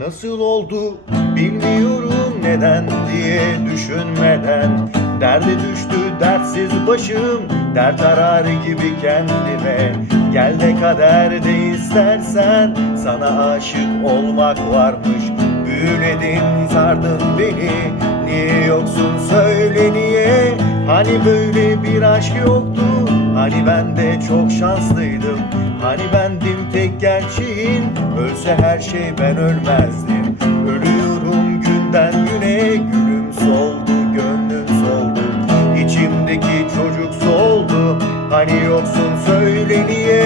Nasıl oldu bilmiyorum neden diye düşünmeden. Derde düştü dertsiz başım Dert arar gibi kendime. Gel de kaderde istersen Sana aşık olmak varmış. Büyüledin sardın beni Niye yoksun söyle niye? Hani böyle bir aşk yoktu Hani ben de çok şanslıydım Hani bendim tek gerçeğin Ölse her şey ben ölmezdim. Ölüyorum günden güne Gülüm soldu gönlüm soldu. İçimdeki çocuk soldu Hani yoksun söyle niye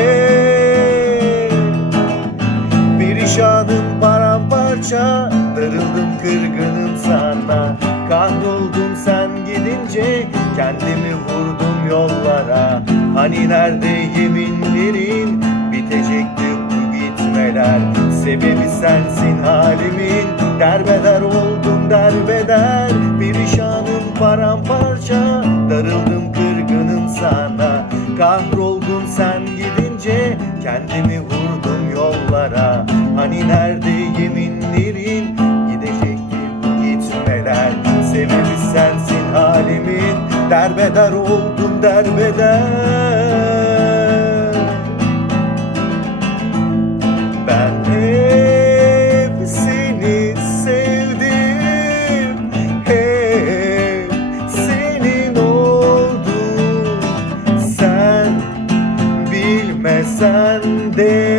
Perişanım paramparça Darıldım kırgınım sana. Kahroldum sen gidince Kendimi vurdum Hani nerede yeminlerin? Bitecekti bu gitmeler. Sebebi sensin halimin. Derbeder oldum derbeder. Perişanım paramparça. Darıldım kırgınım sana. Kahroldun sen gidince Kendimi vurdum yollara. Hani nerede yeminlerin? Gidecekti bu gitmeler. Sebebi sensin halimin. Derbeder oldum derbeder oldum Sen bilmesen de